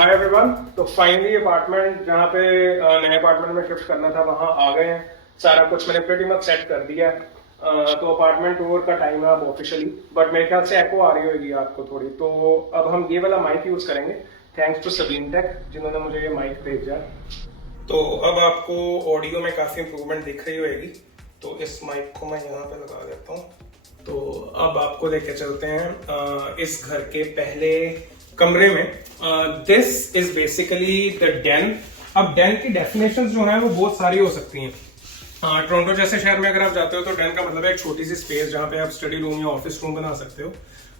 Hi everyone. तो finally apartment जहाँ पे नए अपार्टमेंट में शिफ्ट करना था वहाँ आ गए हैं। सारा कुछ मैंने प्रीटी मच सेट कर दिया है। तो अपार्टमेंट टूर का टाइम है अब ऑफिशियली, बट मेरे ख्याल से एको आ रही होगी आपको थोड़ी। तो अब हम ये वाला माइक यूज करेंगे, थैंक्स टू सबीन टेक जिन्होंने मुझे ये माइक भेजा। तो अब आपको ऑडियो में काफी इंप्रूवमेंट दिख रही होगी। तो इस माइक को मैं यहाँ पे लगा देता हूँ। तो अब आपको लेके चलते हैं इस घर के पहले कमरे में। This is basically the den. अब डेन की डेफिनेशन जो है वो बहुत सारी हो सकती हैं। टोरंटो जैसे शहर में अगर आप जाते हो तो डेन का मतलब है एक छोटी सी स्पेस जहाँ पे आप स्टडी रूम या ऑफिस रूम बना सकते हो।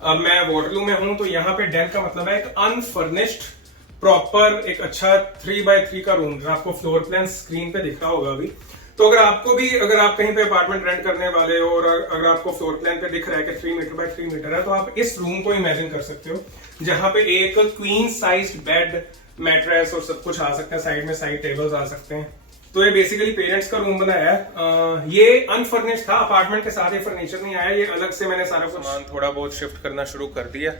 अब मैं वॉटरलू में हूँ तो यहाँ पे डेन का मतलब है एक अनफर्निश्ड प्रॉपर एक अच्छा 3x3 का रूम, जो आपको फ्लोर प्लान स्क्रीन पे दिख रहा होगा अभी। तो अगर आपको भी, अगर आप कहीं पे अपार्टमेंट रेंट करने वाले हो और अगर आपको फ्लोर प्लान पे दिख रहा है कि 3 मीटर बाय 3 मीटर है, तो आप इस रूम को इमेजिन कर सकते हो जहां पे एक क्वीन साइज्ड बेड, मैट्रेस और सब कुछ आ सकता है, साइड में साइड टेबल्स आ सकते हैं। तो ये बेसिकली पेरेंट्स का रूम बनाया है। ये अनफर्निश्ड था, अपार्टमेंट के साथ ये फर्नीचर नहीं आया, ये अलग से मैंने सारा कुछ सामान थोड़ा बहुत शिफ्ट करना शुरू कर दिया।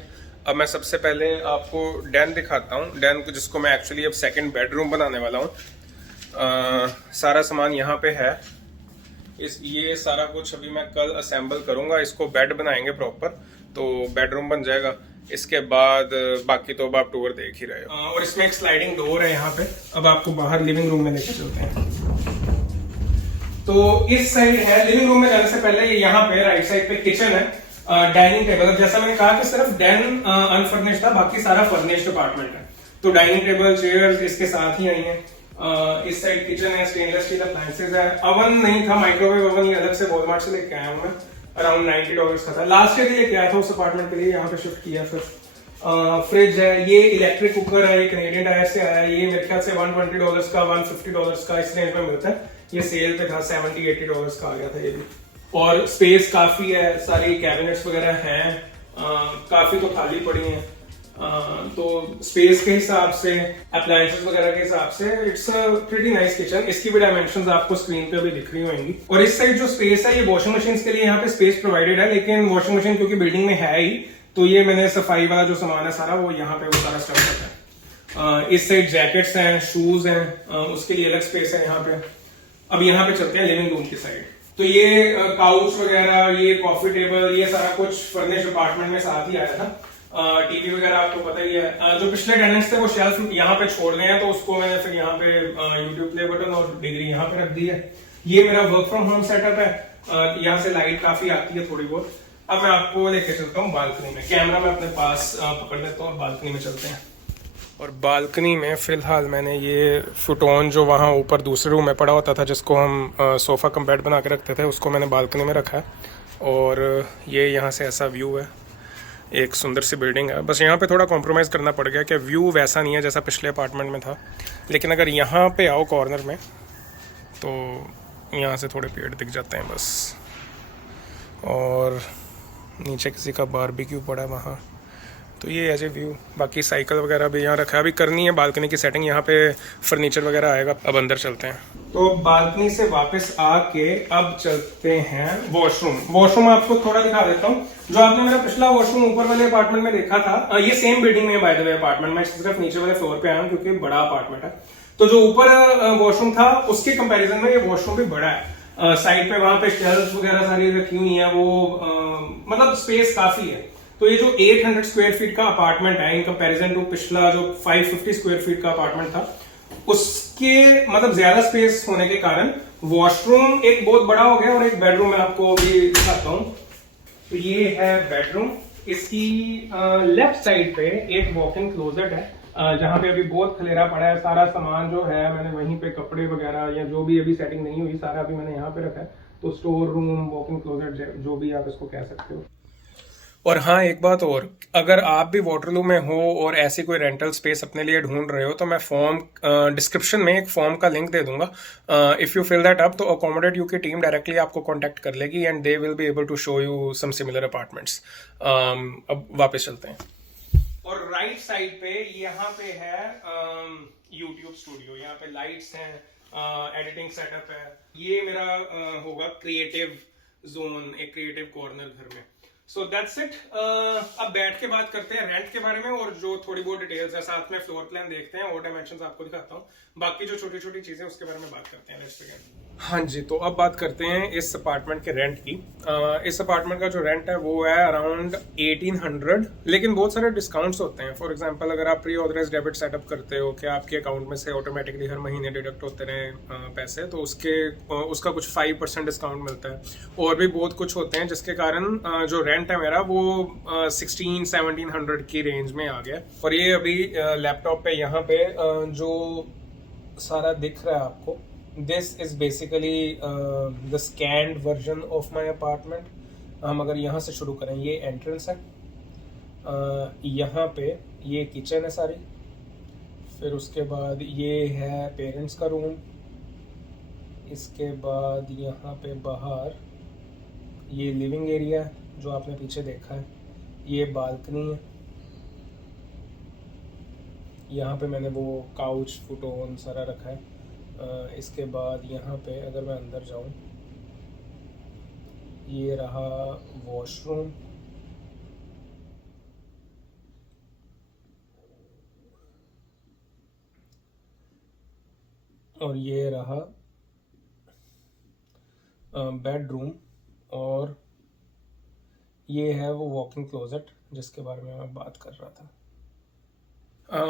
अब मैं सबसे पहले आपको डैन दिखाता हूँ, डैन जिसको मैं एक्चुअली अब सेकंड बेडरूम बनाने वाला हूँ। सारा सामान यहाँ पे है। ये सारा कुछ अभी मैं कल असेंबल करूंगा, इसको बेड बनाएंगे प्रॉपर, तो बेडरूम बन जाएगा। इसके बाद बाकी तो अब आप टूर देख ही रहे हो। और इसमें एक स्लाइडिंग डोर है यहाँ पे। अब आपको बाहर लिविंग रूम में लेके चलते हैं। तो इस साइड है लिविंग रूम में जाने से पहले यहाँ पे राइट साइड पे किचन है, डाइनिंग टेबल। जैसा मैंने कहा कि सिर्फ डेन अनफर्निश्ड था, बाकी सारा फर्निश्ड अपार्टमेंट है। तो डाइनिंग टेबल, चेयर्स इसके साथ ही आई हैं। इस साइड किचन है, स्टेनलेस स्टील अप्लायंसेज है। अवन नहीं था, माइक्रोवेव अवन ये अलग से वॉलमार्ट से लेके आया हूँ मैं, अराउंड $90 का था। लास्ट ईयर लेके आया था उस अपार्टमेंट के लिए, यहाँ पे शिफ्ट किया। फिर फ्रिज है, ये इलेक्ट्रिक कुकर है, ये कनेडियन टायर से आया है। ये मेरे ख्याल से $120 का, $150 का इस रेंज में मिलता है। ये सेल पे था, $70-80 का आ गया था ये भी। और स्पेस काफी है, सारी कैबिनेट्स वगैरह हैं, काफी तो खाली पड़ी हैं। तो स्पेस के हिसाब से, अप्लायंसेस वगैरह के हिसाब से it's a pretty nice kitchen. इसकी भी डायमेंशंस आपको स्क्रीन पे भी दिख रही होंगी। और इस साइड जो स्पेस है, ये वॉशिंग मशीन के लिए यहाँ पे स्पेस प्रोवाइडेड है, लेकिन वॉशिंग मशीन क्योंकि बिल्डिंग में है ही, तो ये मैंने सफाई वाला जो सामान है सारा वो यहाँ पे वो सारा स्टफ रखा है। इस साइड जैकेट्स हैं, शूज हैं, उसके लिए अलग स्पेस है यहाँ पे। अब यहाँ पे चलते हैं लिविंग रूम की साइड। तो ये काउच वगैरह, ये कॉफी टेबल, ये सारा कुछ फर्निश्ड अपार्टमेंट में साथ ही आया था। टीवी वगैरह आपको पता ही है। जो पिछले टेनेंट्स थे वो शेल्फ यहाँ पे छोड़ गए हैं, तो उसको मैंने फिर यहाँ पे यूट्यूब प्ले बटन और डिग्री यहाँ पे रख दी है। ये मेरा वर्क फ्रॉम होम सेटअप है। यहाँ से लाइट काफी आती है थोड़ी बहुत। अब मैं आपको लेके चलता हूँ बालकनी में। कैमरा मैं अपने पास पकड़ लेता हूँ और बालकनी में चलते हैं। और बालकनी में फिलहाल मैंने ये फुटोन जो वहाँ ऊपर दूसरे रूम में पड़ा होता था, जिसको हम सोफा कम बेड बना के रखते थे, उसको मैंने बालकनी में रखा है। और ये यहाँ से ऐसा व्यू है, एक सुंदर सी बिल्डिंग है। बस यहाँ पे थोड़ा कॉम्प्रोमाइज़ करना पड़ गया कि व्यू वैसा नहीं है जैसा पिछले अपार्टमेंट में था। लेकिन अगर यहाँ पे आओ कॉर्नर में तो यहाँ से थोड़े पेड़ दिख जाते हैं बस। और नीचे किसी का बारबेक्यू पड़ा है वहाँ। तो ये एज ए व्यू। बाकी साइकिल वगैरह भी यहाँ रखा है, अभी करनी है बालकनी की सेटिंग। यहाँ पे फर्नीचर वगैरह आएगा। अब अंदर चलते हैं। तो बालकनी से वापस आके अब चलते हैं वॉशरूम। वॉशरूम आपको थोड़ा दिखा देता हूँ। जो आपने मेरा पिछला वॉशरूम ऊपर वाले अपार्टमेंट में देखा था, ये सेम बिल्डिंग में है बाय द वे अपार्टमेंट। मैं सिर्फ नीचे वाले फ्लोर पे आया हूँ क्योंकि बड़ा अपार्टमेंट है। तो जो ऊपर वॉशरूम था उसके कंपेरिजन में ये वॉशरूम भी बड़ा है। साइड पे वहां पे शेल्फ वगैरह सारी रखी हुई है, वो मतलब स्पेस काफी है। तो ये जो 800 स्क्वायर फीट का अपार्टमेंट है इन कंपैरिजन टू पिछला जो 550 स्क्वायर फीट का अपार्टमेंट था, उसके मतलब ज्यादा स्पेस होने के कारण वॉशरूम एक बहुत बड़ा हो गया। और एक बेडरूम मैं आपको भी दिखाता हूँ। तो ये है बेडरूम। इसकी लेफ्ट साइड पे एक वॉक इन क्लोजेट है, जहां पे अभी बहुत खलेरा पड़ा है। सारा सामान जो है मैंने वहीं पे, कपड़े वगैरह या जो भी अभी सेटिंग नहीं हुई, सारा अभी मैंने यहाँ पे रखा है। तो store room, walk in closet, जो भी आप इसको कह सकते हो। और हाँ, एक बात और, अगर आप भी वाटरलू में हो और ऐसी कोई रेंटल स्पेस अपने लिए ढूंढ रहे हो, तो मैं फॉर्म डिस्क्रिप्शन में एक फॉर्म का लिंक दे दूंगा। If you fill that up तो अकोमोडेट यू की टीम डायरेक्टली आपको कांटेक्ट कर लेगी and they will be able to show you some similar apartments. अब वापस चलते हैं। और राइट साइड पे यहाँ पे है यूट्यूब स्टूडियो। यहाँ पे लाइट्स हैं, एडिटिंग सेटअप है। ये मेरा होगा क्रिएटिव जोन, एक क्रिएटिव कॉर्नर घर में। So that's it. अब बैठ के बात करते हैं रेंट के बारे में और जो थोड़ी बहुत डिटेल्स है, साथ में फ्लोर प्लान देखते हैं और डायमेंशंस आपको दिखाता हूँ, बाकी जो छोटी छोटी चीजें उसके बारे में बात करते हैं। Let's begin. हाँ जी, तो अब बात करते हैं इस अपार्टमेंट के रेंट की। इस अपार्टमेंट का जो रेंट है वो है अराउंड 1800, लेकिन बहुत सारे डिस्काउंट्स होते हैं। फॉर एग्जांपल अगर आप प्री ऑथराइज डेबिट सेटअप करते हो कि आपके अकाउंट में से ऑटोमेटिकली हर महीने डिडक्ट होते रहे पैसे, तो उसका कुछ 5% डिस्काउंट मिलता है। और भी बहुत कुछ होते हैं जिसके कारण जो रेंट है मेरा वो 1600-1700 की रेंज में आ गया। और ये अभी लैपटॉप पे यहाँ पे जो सारा दिख रहा है आपको, this is basically the scanned version of my apartment. हम अगर यहाँ से शुरू करें, ये एंट्रेंस है, यहाँ पे ये किचन है सारी, फिर उसके बाद ये है पेरेंट्स का रूम, इसके बाद यहाँ पे बाहर ये लिविंग एरिया है जो आपने पीछे देखा है, ये बालकनी है, यहाँ पे मैंने वो काउच फुटोन सारा रखा है। इसके बाद यहाँ पे अगर मैं अंदर जाऊँ, ये रहा वॉशरूम, और ये रहा बेडरूम, और ये है वो वॉकिंग क्लोजेट जिसके बारे में मैं बात कर रहा था।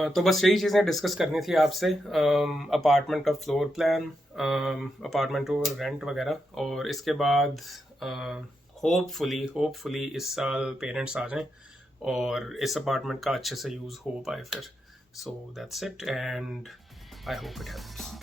तो बस यही चीज़ें डिस्कस करनी थी आपसे, अपार्टमेंट का floor plan, apartment tour, rent वगैरह। और इसके बाद होपफुली इस साल पेरेंट्स आ जाएं और इस अपार्टमेंट का अच्छे से यूज़ हो पाए फिर। So that's it and I hope it helps.